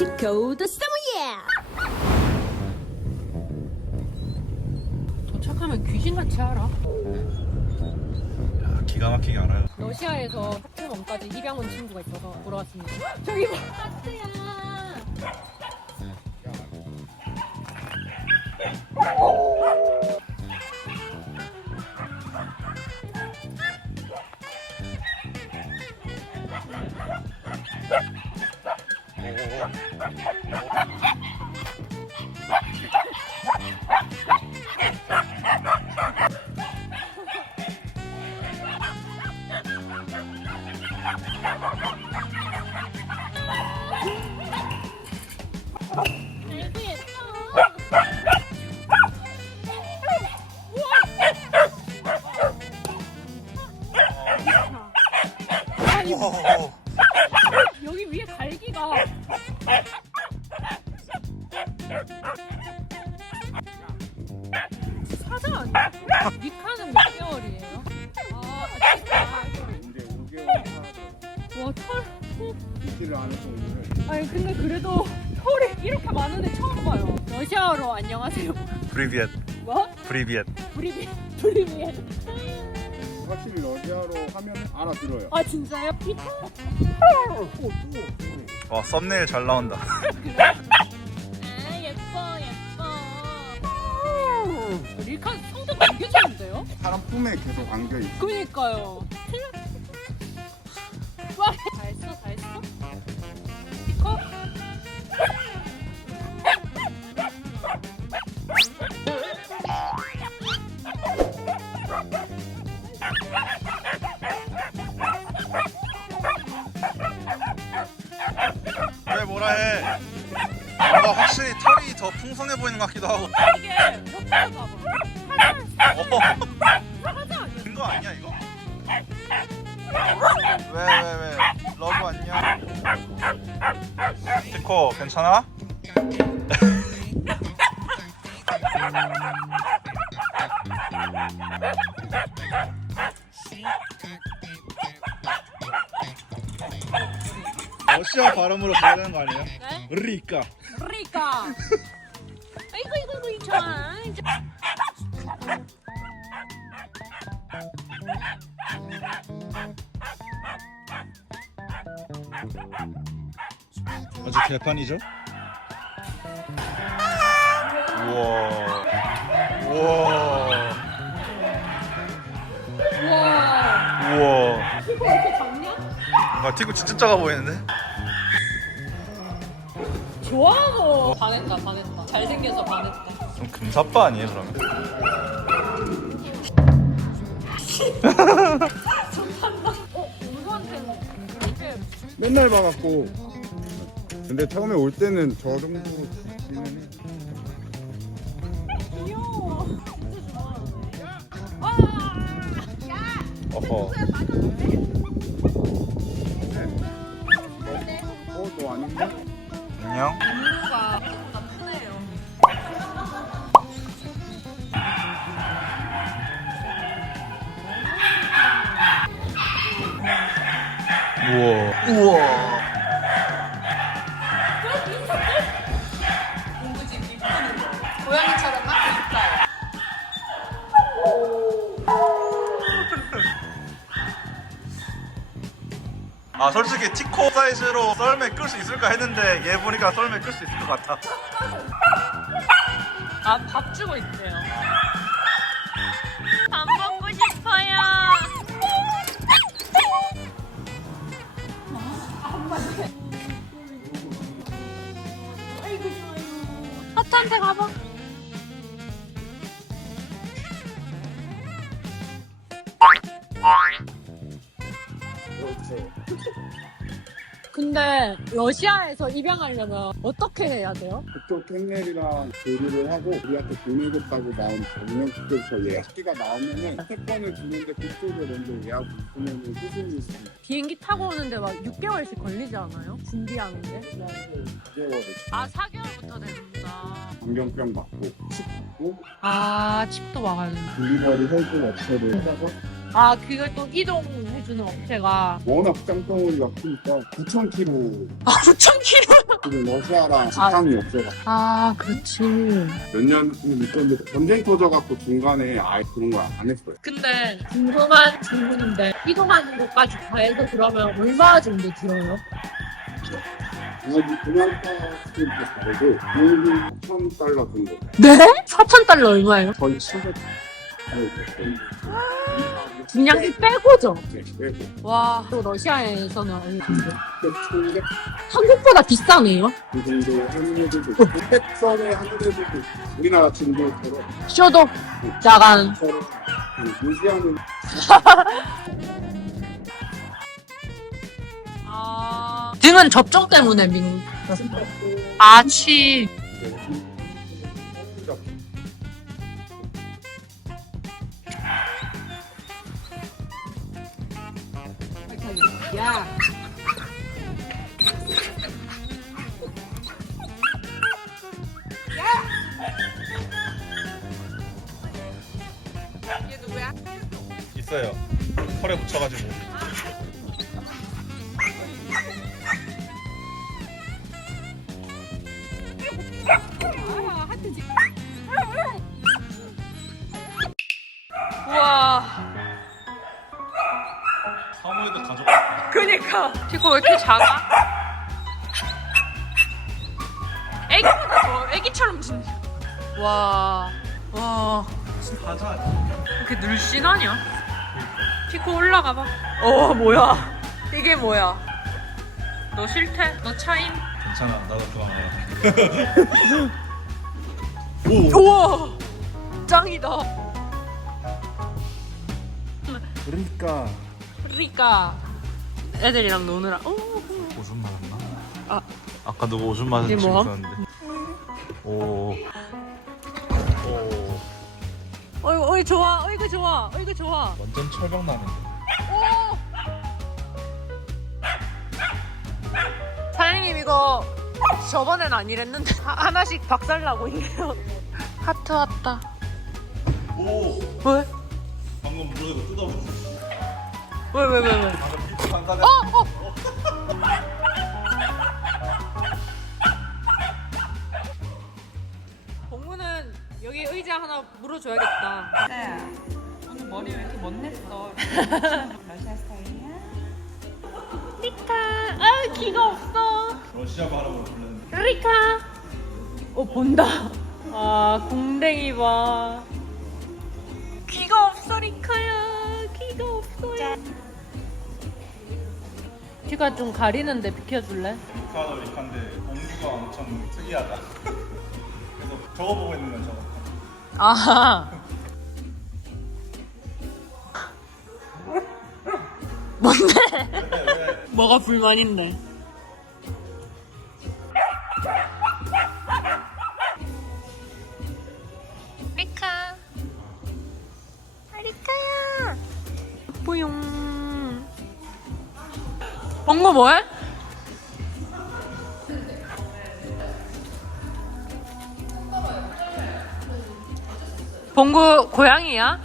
Tico the Sommelier. 도착하면 귀신같이 알아. 야, 기가 막히게 알아요. 러시아에서 하트멈까지 입양 온 친구가 있어서 보러 왔습니다. 저기 뭐 하트야. 여기 위에 갈기가 사자 아니야? 미카는 몇 개월이에요? 이제 5개월 와 털? 이틀을 안 해서 오늘 아니 근데 그래도 털이 이렇게 많은데 처음 봐요. 러시아어로 안녕하세요. 프리비엣, 뭐? 프리비엣. 브리비에. 확실히 러시아로 하면 알아들어요. 아 진짜요? 피터? 와, 썸네일 잘 나온다. 아 예뻐. 리카 성격 되게 좋은데요? 사람 품에 계속 안겨 있어. 그니까요. 와, 다 했어? 피커? 왜 뭐라 해? 뭔가 확실히 털이 더 풍성해 보이는 것 같기도 하고. 이게 옆에 봐봐. 사자 아니야? 큰 거 아니야 이거? 왜? 러브 안녕. 티코 괜찮아? 러시아 발음으로 가야 되는 거 아니에요? 네? 리까. 리카. 이거 좋아. 아주 개판이죠? 우와. 우와. 우와. 이거 왜 이렇게 작냐? 뭔가 티코 진짜 작아 보이는데? 좋아하고 반했다. 잘생겨서 반했다. 좀 금사빠 아니에요 그러면? 우주한테는 이게 맨날 봐갖고. 근데 처음에 올 때는 저 정도 지는 해. 귀여워. 진짜 좋아하네. 와. 어허. 너 아닌가? 안녕. 민우가 나쁘네요. 우와. 고양이처럼 막 있어요. 아 솔직히 티코 사이즈로 썰매 끌 수 있을까 했는데 얘 보니까 썰매 끌 수 있을 것 같아. 아, 밥 주고 있대요. 밥 먹고 싶어요. 하트한테 가봐. 근데 러시아에서 입양하려면 어떻게 해야 돼요? 그쪽 캔넬이랑 교류를 하고 우리한테 보내겠다고 나온 작년부터 예약기가 나오면은 채권을 주는데 그쪽에 먼저 예약 있으면은 수순이 있습니다. 비행기 타고 오는데 막 6개월씩 걸리지 않아요? 준비하는데? 6개월 아 4개월부터 되는구나. 광견병 맞고 칩 받고 아 칩도 막아야 되는. 딜리버리 해줄 업체를 찾아서 아, 그걸 또 이동해주는 업체가. 워낙 땅덩어리가 크니까 9,000km 아, 9,000km? 지금 러시아랑 직항이 없어가 아, 그렇지. 몇 년을 있었는데 전쟁 터져갖고 중간에 아예 그런 거 안 했어요. 근데 궁금한 질문인데 이동하는 곳까지 다 해서 그러면 얼마 정도 들어요? 그냥 스테이크 가격이 1,000달러 정도. 네? 4,000달러 얼마예요? 거의 700. 분량이 빼고죠? 네, 빼고. 와, 또 러시아에서는 얼마 정도? 1,100 한국보다 비싸네요? 그 정도 하는 애들도 있고, 햇선에 하는 애들도 있고, 우리나라 친구처럼 쇼도 약간 유지하는 등은 접종 때문에 아치 야 있어요. 털에 묻혀가지고. 우와 사무에도 가져가. 그니까 티코 왜 이렇게 작아? 애기보다 더 애기처럼 진짜 와 가자. 이렇게 늘씬하냐? 티코 올라가봐. 뭐야 이게 뭐야? 너 싫대? 너 차임? 괜찮아. 나도 좋아해. 우와 짱이다. 그러니까 애들이랑 노느라 오줌 맞았나? 아. 아까 누구 오줌 맞은 이게 친구 뭐야? 있었는데. 오. 어이 좋아 이거 좋아 이거 좋아. 완전 철벽남인데. 사장님 이거 저번엔 아니랬는데 하나씩 박살나고 있네요. 하트 왔다. 오. 왜? 방금 물에서 뜯어봤어. 왜? 방금 피부 감각에. 봉구는 여기 의자 하나 물어줘야겠다. 네. 오늘 머리 왜 이렇게 멋냈어? 러시아 스타일이야? 리카 아 기가 없어. 러시아 발음으로 불렀는데. 리카 본다. 아 궁뎅이 봐. 귀가 없어 리카야. 귀가 없어요. 귀가 좀 가리는데 비켜줄래? 리카도 리카인데 공주가 엄청 특이하다. 그래서 저거 보고 있는 건 저거. 아하. 뭔데? 왜? 뭐가 불만인데? 리카. 리카야. 뿌용. 봉구 뭐해? 봉구 고양이야?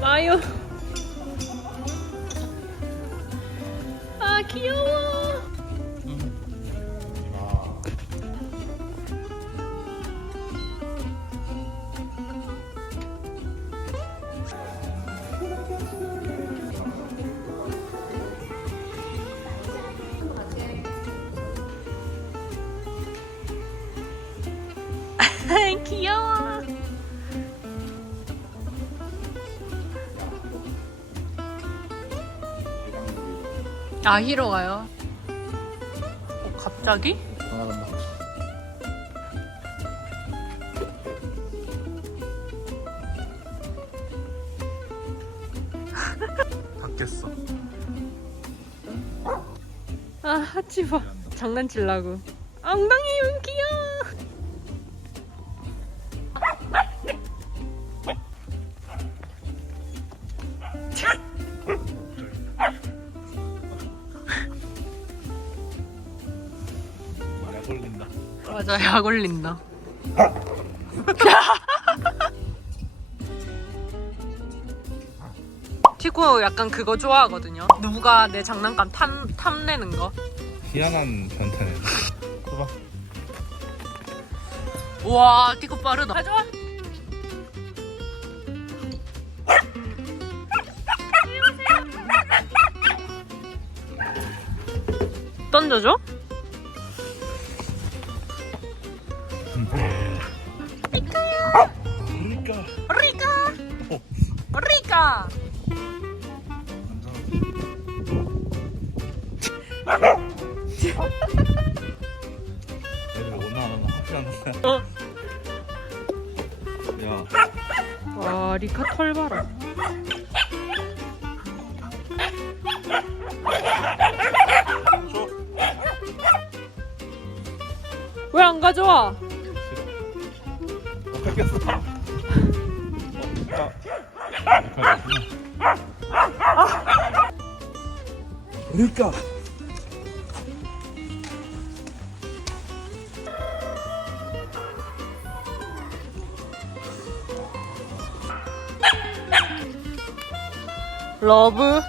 나요. 아 귀여워. 귀여워. 아 히로가요? 갑자기? 닫겠어. 아 하지 마. 장난치려고. 엉덩이 귀여워. 올린다. 맞아, 약 올린다. 티코 약간 그거 좋아하거든요. 누가 내 장난감 탐내는 거. 희한한 변태네. 봐봐. 우와, 티코 빠르다. 가져와. 던져줘? 리카! 애들 오나 하지 않았어요? 야. 와, 리카 털 봐라. 왜 안 가져와? 뺏겼어. 그러니까. 러브